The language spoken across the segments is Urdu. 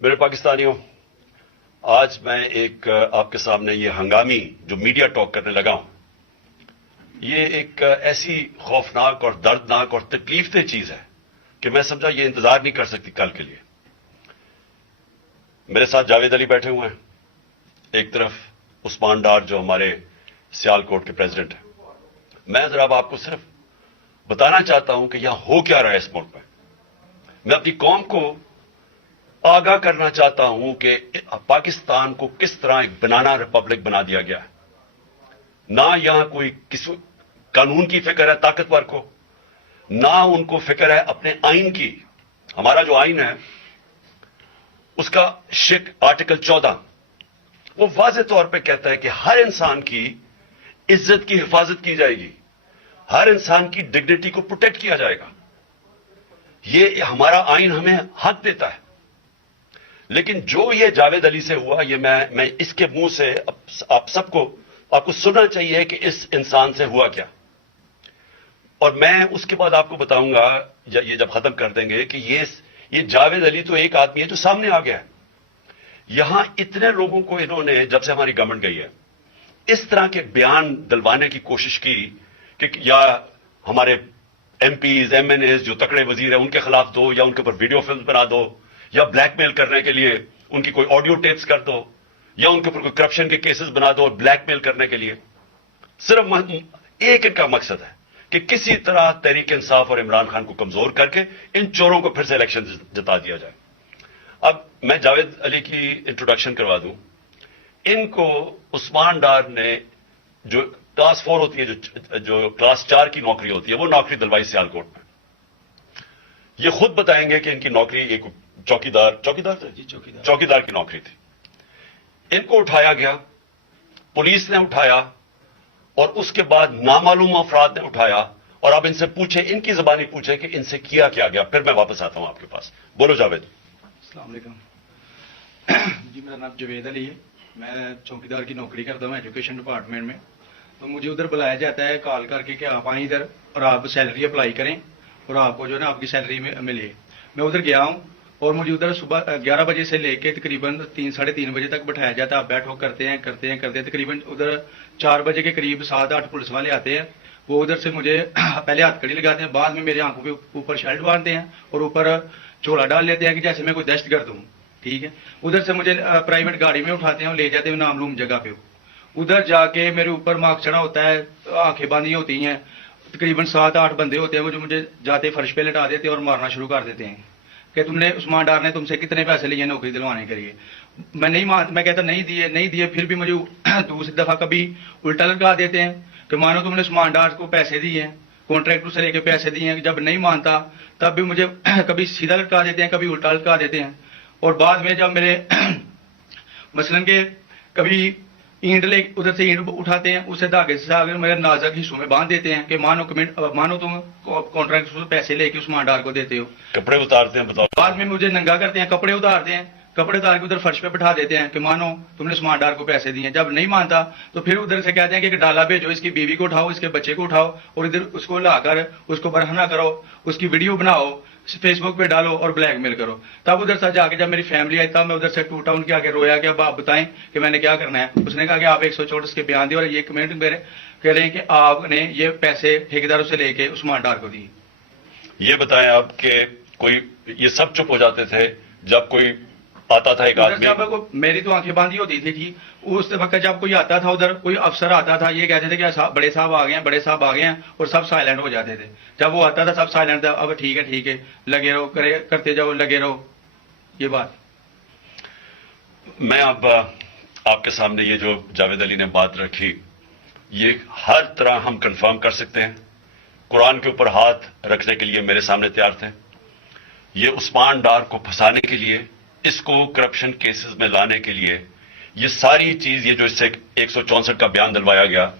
میرے پاکستانیوں، آج میں ایک آپ کے سامنے یہ ہنگامی جو میڈیا ٹاک کرنے لگا ہوں، یہ ایک ایسی خوفناک اور دردناک اور تکلیف دہ چیز ہے کہ میں سمجھا یہ انتظار نہیں کر سکتی کل کے لیے۔ میرے ساتھ جاوید علی بیٹھے ہوئے ہیں، ایک طرف عثمان ڈار جو ہمارے سیال کوٹ کے پریزیڈنٹ ہیں۔ میں ذرا اب آپ کو صرف بتانا چاہتا ہوں کہ یہاں ہو کیا رہا ہے اس ملک میں۔ میں اپنی قوم کو آگاہ کرنا چاہتا ہوں کہ پاکستان کو کس طرح ایک بنانا ریپبلک بنا دیا گیا ہے۔ نہ یہاں کوئی قانون کی فکر ہے طاقتور کو، نہ ان کو فکر ہے اپنے آئین کی۔ ہمارا جو آئین ہے اس کا آرٹیکل 14 وہ واضح طور پہ کہتا ہے کہ ہر انسان کی عزت کی حفاظت کی جائے گی، ہر انسان کی ڈگنیٹی کو پروٹیکٹ کیا جائے گا۔ یہ ہمارا آئین ہمیں حق دیتا ہے۔ لیکن جو یہ جاوید علی سے ہوا، یہ میں اس کے منہ سے آپ کو سننا چاہیے کہ اس انسان سے ہوا کیا۔ اور میں اس کے بعد آپ کو بتاؤں گا یہ جب ختم کر دیں گے کہ یہ جاوید علی تو ایک آدمی ہے جو سامنے آ گیا ہے۔ یہاں اتنے لوگوں کو انہوں نے جب سے ہماری گورنمنٹ گئی ہے اس طرح کے بیان دلوانے کی کوشش کی کہ یا ہمارے MPs MNAs جو تکڑے وزیر ہیں ان کے خلاف دو، یا ان کے اوپر ویڈیو فلم بنا دو، یا بلیک میل کرنے کے لیے ان کی کوئی آڈیو ٹیپس کر دو، یا ان کے اوپر کوئی کرپشن کے کیسز بنا دو اور بلیک میل کرنے کے لیے۔ صرف ایک ان کا مقصد ہے کہ کسی طرح تحریک انصاف اور عمران خان کو کمزور کر کے ان چوروں کو پھر سے الیکشن جتا دیا جائے۔ اب میں جاوید علی کی انٹروڈکشن کروا دوں۔ ان کو عثمان ڈار نے جو کلاس 4 ہوتی ہے، جو کلاس 4 کی نوکری ہوتی ہے، وہ نوکری دلوائی سیالکوٹ میں۔ یہ خود بتائیں گے کہ ان کی نوکری ایک چوکیدار کی نوکری تھی۔ ان کو اٹھایا گیا، پولیس نے اٹھایا، اور اس کے بعد نامعلوم افراد نے اٹھایا، اور اب ان سے پوچھیں، ان کی زبانی پوچھیں کہ ان سے کیا گیا۔ پھر میں واپس آتا ہوں آپ کے پاس۔ بولو جاوید۔ السلام علیکم جی، میرا نام جاوید علی ہے۔ میں چوکیدار کی نوکری کرتا ہوں ایجوکیشن ڈپارٹمنٹ میں۔ تو مجھے ادھر بلایا جاتا ہے کال کر کے کہ آپ آئیں ادھر اور آپ سیلری اپلائی کریں اور آپ کو جو ہے نا آپ کی سیلری ملے۔ میں ادھر گیا ہوں اور مجھے ادھر صبح 11 بجے سے لے کے تقریباً 3 ساڑھے 3 بجے تک بٹھایا جاتا ہے۔ آپ بیٹھو، کرتے ہیں تقریباً ادھر 4 بجے کے قریب 7-8 پولیس والے آتے ہیں۔ وہ ادھر سے مجھے پہلے ہاتھ کڑی لگاتے ہیں، بعد میں میری آنکھوں کے اوپر شرٹ باندھتے ہیں اور اوپر چوڑا ڈال لیتے ہیں کہ جیسے میں کوئی دہشت گرد ہوں، ٹھیک ہے۔ ادھر سے مجھے پرائیویٹ گاڑی میں اٹھاتے ہیں اور لے جاتے ہیں نامعلوم جگہ پہ۔ ادھر جا کے میرے اوپر مارک چڑھا ہوتا ہے، آنکھیں باندھی ہوتی ہیں، تقریباً 7-8 بندے ہوتے ہیں وہ جو مجھے جاتے فرش پہ لٹا دیتے ہیں اور مارنا شروع کر دیتے ہیں کہ تم نے عثمان ڈار نے تم سے کتنے پیسے لیے نوکری دلوانے کے لیے۔ میں کہتا نہیں دیے، پھر بھی مجھے دوسری دفعہ کبھی الٹا لٹکا دیتے ہیں کہ مانو تم نے عثمان ڈار کو پیسے دیے ہیں، کانٹریکٹر سے لے کے پیسے دیے ہیں۔ جب نہیں مانتا تب بھی مجھے کبھی سیدھا لٹکا دیتے ہیں، کبھی الٹا لٹکا دیتے ہیں۔ اور بعد میں جب میرے مثلاً کہ کبھی اینٹ ادھر سے اینٹ اٹھاتے ہیں، اسے دھاگے سے میرے نازک حصوں میں باندھ دیتے ہیں کہ مانو تم کانٹریکٹر سے پیسے لے کے عثمان ڈار کو دیتے ہو۔ کپڑے اتارتے ہیں، بتاؤ۔ بعد میں مجھے ننگا کرتے ہیں، کپڑے اتارتے ہیں، کپڑے اتار کے ادھر فرش پہ بٹھا دیتے ہیں کہ مانو تم نے عثمان ڈار کو پیسے دیے ہیں۔ جب نہیں مانتا تو پھر ادھر سے کہتے ہیں کہ ڈالا بھیجو، اس کی بیوی کو اٹھاؤ، اس کے بچے کو اٹھاؤ اور ادھر اس کو لا کر اس کو برہنہ کرو، اس کی ویڈیو بناؤ، فیس بک پہ ڈالو اور بلیک میل کرو۔ تب ادھر سے جا کے جب میری فیملی آئی تب میں ادھر سے ٹوٹا، ان کے آگے رویا کہ اب آپ بتائیں کہ میں نے کیا کرنا ہے۔ اس نے کہا کہ آپ 164 کے بیان دیے اور یہ کمنٹ میرے کہہ رہے ہیں کہ آپ نے یہ پیسے ٹھیکیداروں سے لے کے عثمان ڈار کو دیے۔ یہ بتائیں آپ کہ کوئی یہ سب چپ ہو جاتے تھے جب کوئی آتا تھا ایک آدمی؟ میری تو آنکھیں باندھی ہوتی تھی اس وقت جب کوئی آتا تھا، ادھر کوئی افسر آتا تھا، یہ کہتے تھے کہ بڑے صاحب آ گئے ہیں اور سب سائلنٹ ہو جاتے تھے۔ جب وہ آتا تھا سب سائلنٹ تھا، اب ٹھیک ہے لگے رہو، کرتے جاؤ، لگے رہو۔ یہ بات میں اب آپ کے سامنے یہ جو جاوید علی نے بات رکھی، یہ ہر طرح ہم کنفرم کر سکتے ہیں۔ قرآن کے اوپر ہاتھ رکھنے کے لیے میرے سامنے تیار تھے۔ یہ عثمان ڈار کو پھنسانے کے لیے، اس کو کرپشن کیسز میں لانے کے لیے، یہ ساری چیز، یہ جو اس سے 164 کا بیان دلوایا گیا،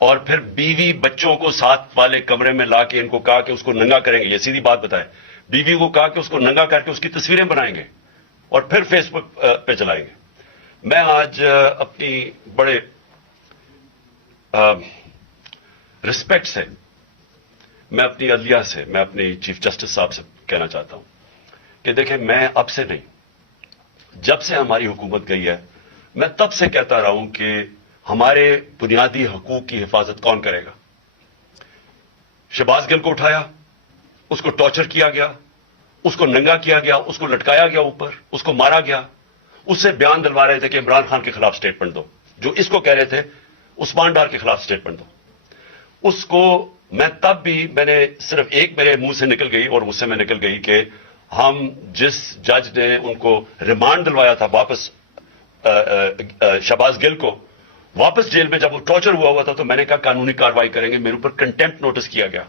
اور پھر بیوی بچوں کو ساتھ والے کمرے میں لا کے ان کو کہا کہ اس کو ننگا کریں گے۔ یہ سیدھی بات بتائے، بیوی کو کہا کہ اس کو ننگا کر کے اس کی تصویریں بنائیں گے اور پھر فیس بک پہ چلائیں گے۔ میں آج اپنی بڑے رسپیکٹ سے میں اپنی عدلیہ سے، میں اپنی چیف جسٹس صاحب سے کہنا چاہتا ہوں کہ دیکھیں، میں اب سے نہیں، جب سے ہماری حکومت گئی ہے میں تب سے کہتا رہا ہوں کہ ہمارے بنیادی حقوق کی حفاظت کون کرے گا؟ شہباز گل کو اٹھایا، اس کو ٹارچر کیا گیا، اس کو ننگا کیا گیا، اس کو لٹکایا گیا اوپر، اس کو مارا گیا، اس سے بیان دلوا رہے تھے کہ عمران خان کے خلاف سٹیٹمنٹ دو، جو اس کو کہہ رہے تھے عثمان ڈار کے خلاف سٹیٹمنٹ دو. اس کو میں تب بھی میں نے صرف ایک میرے منہ سے نکل گئی اور مجھ سے میں نکل گئی کہ ہم جس جج نے ان کو ریمانڈ دلوایا تھا واپس شہباز گل کو واپس جیل میں، جب وہ ٹارچر ہوا تھا تو میں نے کہا قانونی کارروائی کریں گے. میرے اوپر کنٹمپٹ نوٹس کیا گیا،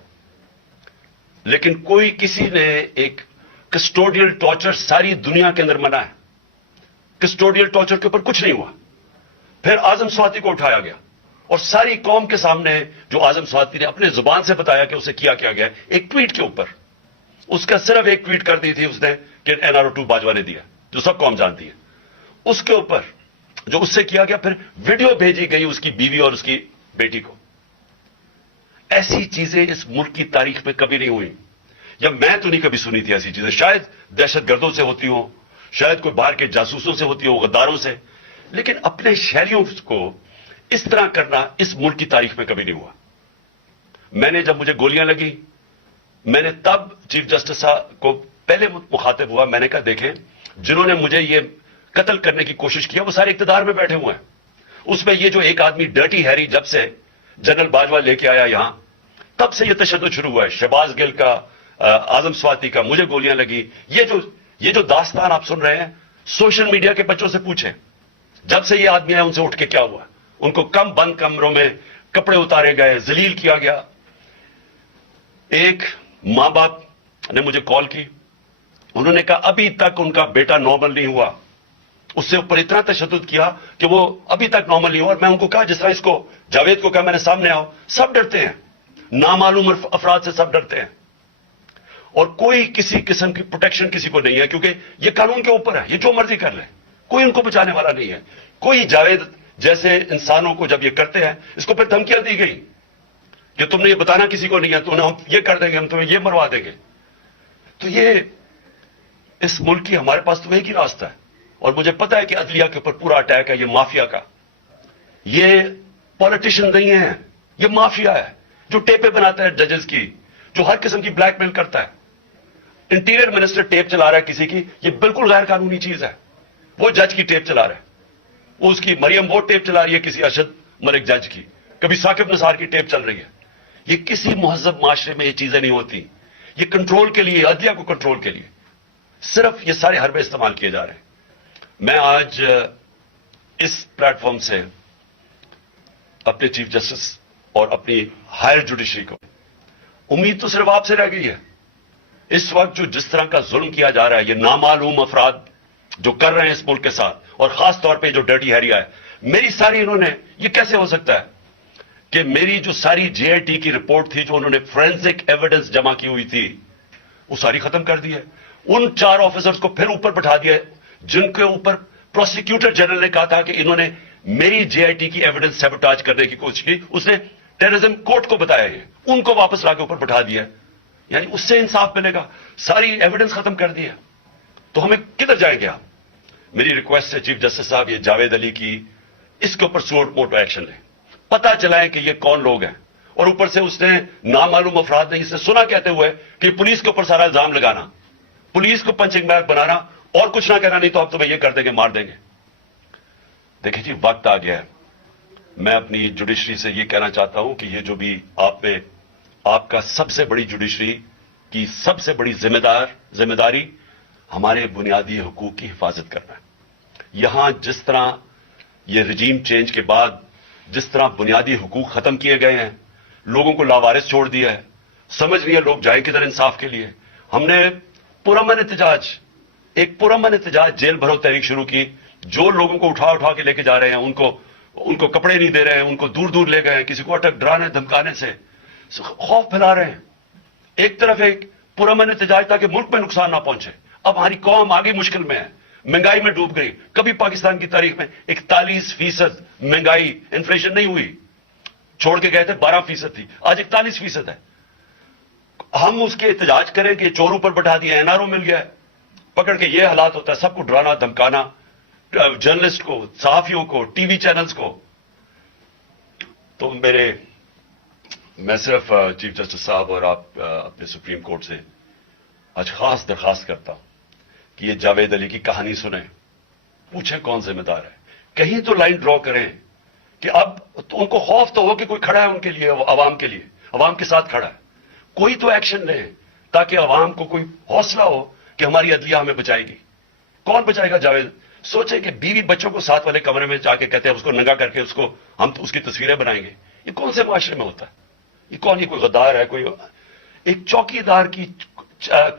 لیکن کوئی کسی نے ایک کسٹوڈیل ٹارچر ساری دنیا کے اندر منع ہے، کسٹوڈیل ٹارچر کے اوپر کچھ نہیں ہوا. پھر اعظم سواتی کو اٹھایا گیا اور ساری قوم کے سامنے جو اعظم سواتی نے اپنے زبان سے بتایا کہ اسے کیا گیا ایک ٹویٹ کے اوپر، اس کا صرف ایک ٹویٹ کر دی تھی اس نے کہ NRO2 باجوہ نے دیا، جو سب قوم جانتی ہے. اس کے اوپر جو اس سے کیا گیا، پھر ویڈیو بھیجی گئی اس کی بیوی اور اس کی بیٹی کو. ایسی چیزیں اس ملک کی تاریخ میں کبھی نہیں ہوئی، یا میں تو نہیں کبھی سنی تھی ایسی چیزیں. شاید دہشت گردوں سے ہوتی ہوں، شاید کوئی باہر کے جاسوسوں سے ہوتی ہو، غداروں سے، لیکن اپنے شہریوں کو اس طرح کرنا اس ملک کی تاریخ میں کبھی نہیں ہوا. میں نے جب مجھے گولیاں لگی، میں نے تب چیف جسٹس صاحب کو پہلے مخاطب ہوا. میں نے کہا دیکھیں، جنہوں نے مجھے یہ قتل کرنے کی کوشش کیا وہ سارے اقتدار میں بیٹھے ہوئے ہیں. اس میں یہ جو ایک آدمی ڈرٹی ہیری جب سے جنرل باجوہ لے کے آیا یہاں، تب سے یہ تشدد شروع ہوا ہے. شہباز گل کا، اعظم سواتی کا، مجھے گولیاں لگی. یہ جو داستان آپ سن رہے ہیں، سوشل میڈیا کے بچوں سے پوچھیں جب سے یہ آدمی آیا ان سے اٹھ کے کیا ہوا. ان کو بند کمروں میں کپڑے اتارے گئے، ذلیل کیا گیا. ایک ماں باپ نے مجھے کال کی، انہوں نے کہا ابھی تک ان کا بیٹا نارمل نہیں ہوا. اس سے اوپر اتنا تشدد کیا کہ وہ ابھی تک نارمل نہیں ہوا. اور میں ان کو کہا جس طرح اس کو جاوید کو کہا میں نے سامنے آؤ، سب ڈرتے ہیں، نامعلوم افراد سے سب ڈرتے ہیں، اور کوئی کسی قسم کی پروٹیکشن کسی کو نہیں ہے، کیونکہ یہ قانون کے اوپر ہے، یہ جو مرضی کر لے، کوئی ان کو بچانے والا نہیں ہے. کوئی جاوید جیسے انسانوں کو جب یہ کرتے ہیں، اس کو پھر دھمکیاں دی گئی کہ تم نے یہ بتانا کسی کو نہیں ہے، تو ہم یہ کر دیں گے، ہم تمہیں یہ مروا دیں گے. تو یہ اس ملک کی ہمارے پاس تو ایک ہی راستہ ہے. اور مجھے پتا ہے کہ عدلیہ کے اوپر پورا اٹیک ہے، یہ مافیا کا. یہ پولیٹیشین نہیں ہے، یہ مافیا ہے جو ٹیپیں بناتا ہے ججز کی، جو ہر قسم کی بلیک میل کرتا ہے. انٹیریئر منسٹر ٹیپ چلا رہا ہے کسی کی، یہ بالکل غیر قانونی چیز ہے. وہ جج کی ٹیپ چلا رہا ہے، وہ اس کی مریم وہ ٹیپ چلا رہی ہے کسی ارشد ملک جج کی، کبھی ثاقب نثار کی ٹیپ چل رہی ہے. یہ کسی مہذب معاشرے میں یہ چیزیں نہیں ہوتی. یہ کنٹرول کے لیے، عدلیہ کو کنٹرول کے لیے صرف یہ سارے حربے استعمال کیے جا رہے ہیں. میں آج اس پلیٹ فارم سے اپنے چیف جسٹس اور اپنی ہائر جوڈیشری کو امید تو صرف آپ سے رہ گئی ہے. اس وقت جو جس طرح کا ظلم کیا جا رہا ہے، یہ نامعلوم افراد جو کر رہے ہیں اس ملک کے ساتھ، اور خاص طور پہ جو ڈرٹی ہیریا ہے، میری ساری انہوں نے، یہ کیسے ہو سکتا ہے کہ میری جو ساری JIT کی رپورٹ تھی، جو انہوں نے فورینسک ایویڈنس جمع کی ہوئی تھی، وہ ساری ختم کر دی ہے. ان 4 آفیسرز کو پھر اوپر بٹھا دیا جن کے اوپر پروسیکیوٹر جنرل نے کہا تھا کہ انہوں نے میری JIT کی ایویڈنس سیبوٹاج کرنے کی کوشش کی. اس نے ٹیررزم کورٹ کو بتایا ہے، ان کو واپس لا کے اوپر بٹھا دیا. یعنی اس سے انصاف ملے گا، ساری ایویڈنس ختم کر دی ہے. تو ہمیں کدھر جائیں گے آپ؟ میری ریکویسٹ ہے چیف جسٹس صاحب، یہ جاوید علی کی، اس کے اوپر سوٹ موٹو ایکشن لیں، پتہ چلائیں کہ یہ کون لوگ ہیں. اور اوپر سے اس نے نامعلوم افراد نے اسے سنا کہتے ہوئے کہ پولیس کے اوپر سارا الزام لگانا، پولیس کو پنچنگ بیگ بنانا اور کچھ نہ کہنا، نہیں تو آپ تمہیں یہ کر دیں گے، مار دیں گے. دیکھیں جی، وقت آ گیا ہے. میں اپنی جوڈیشری سے یہ کہنا چاہتا ہوں کہ یہ جو بھی آپ کا سب سے بڑی جوڈیشری کی سب سے بڑی ذمہ داری ہمارے بنیادی حقوق کی حفاظت کرنا ہے. یہاں جس طرح یہ رجیم چینج کے بعد جس طرح بنیادی حقوق ختم کیے گئے ہیں، لوگوں کو لاوارث چھوڑ دیا ہے، سمجھ نہیں ہے لوگ جائیں کدھر انصاف کے لیے. ہم نے ایک پرامن احتجاج جیل بھرو تحریک شروع کی. جو لوگوں کو اٹھا کے لے کے جا رہے ہیں، ان کو کپڑے نہیں دے رہے ہیں، ان کو دور دور لے گئے ہیں، کسی کو اٹک ڈرانے دھمکانے سے خوف پھیلا رہے ہیں. ایک طرف ایک پرامن احتجاج تاکہ ملک میں نقصان نہ پہنچے. اب ہماری قوم آگے مشکل میں ہے، مہنگائی میں ڈوب گئی. کبھی پاکستان کی تاریخ میں 41% مہنگائی انفلیشن نہیں ہوئی. چھوڑ کے گئے تھے 12% تھی، آج 41% ہے. ہم اس کے احتجاج کریں کہ چوروں پر بٹھا دیا، NRO مل گیا ہے. پکڑ کے یہ حالات ہوتا ہے, سب کو ڈرانا دھمکانا, جرنلسٹ کو, صحافیوں کو, ٹی وی چینلز کو. تو میں صرف چیف جسٹس صاحب اور آپ اپنے سپریم کورٹ سے آج خاص درخواست کرتا ہوں کہ یہ جاوید علی کی کہانی سنیں, پوچھیں کون ذمہ دار ہے, کہیں تو لائن ڈرا کریں کہ اب تو ان کو خوف تو ہو کہ کوئی کھڑا ہے ان کے لیے, عوام کے لیے, عوام کے ساتھ کھڑا ہے, کوئی تو ایکشن لیں تاکہ عوام کو کوئی حوصلہ ہو کہ ہماری عدلیہ ہمیں بچائے گی. کون بچائے گا جاوید؟ سوچیں کہ بیوی بچوں کو ساتھ والے کمرے میں جا کے کہتے ہیں اس کو ننگا کر کے ہم اس کی تصویریں بنائیں گے. یہ کون سے معاشرے میں ہوتا ہے؟ یہ کون, یہ کوئی غدار ہے؟ کوئی ایک چوکی دار کی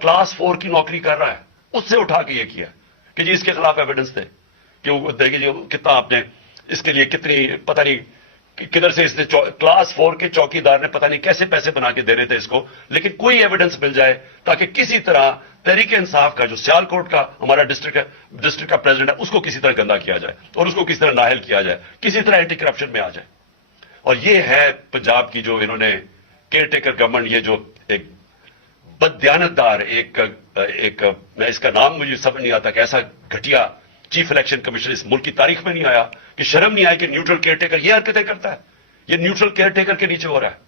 کلاس 4 کی نوکری کر رہا ہے, اس سے اٹھا کے یہ کیا کہ جی اس کے خلاف ایویڈنس دے کہ وہ دیکھیے جی کتنا آپ نے اس کے لیے کتنی پتہ نہیں کدھر سے اس نے کلاس 4 کے چوکی دار نے پتہ نہیں کیسے پیسے بنا کے دے رہے تھے اس کو, لیکن کوئی ایویڈنس مل جائے تاکہ کسی طرح تحریک انصاف کا جو سیال کوٹ کا ہمارا ڈسٹرکٹ کا پریزیڈنٹ ہے اس کو کسی طرح گندا کیا جائے اور اس کو کسی طرح نااہل کیا جائے, کسی طرح اینٹی کرپشن میں آ جائے. اور یہ ہے پنجاب کی جو انہوں نے کیئر ٹیکر گورنمنٹ, یہ جو ایک بددیانتدار ایک میں اس کا نام مجھے سمجھ نہیں آتا کہ ایسا گھٹیا چیف الیکشن کمیشن اس ملک کی تاریخ میں نہیں آیا کہ شرم نہیں آئی کہ نیوٹرل کیئر ٹیکر یہ حرکتیں کرتا ہے. یہ نیوٹرل کیئر ٹیکر کے نیچے ہو رہا ہے.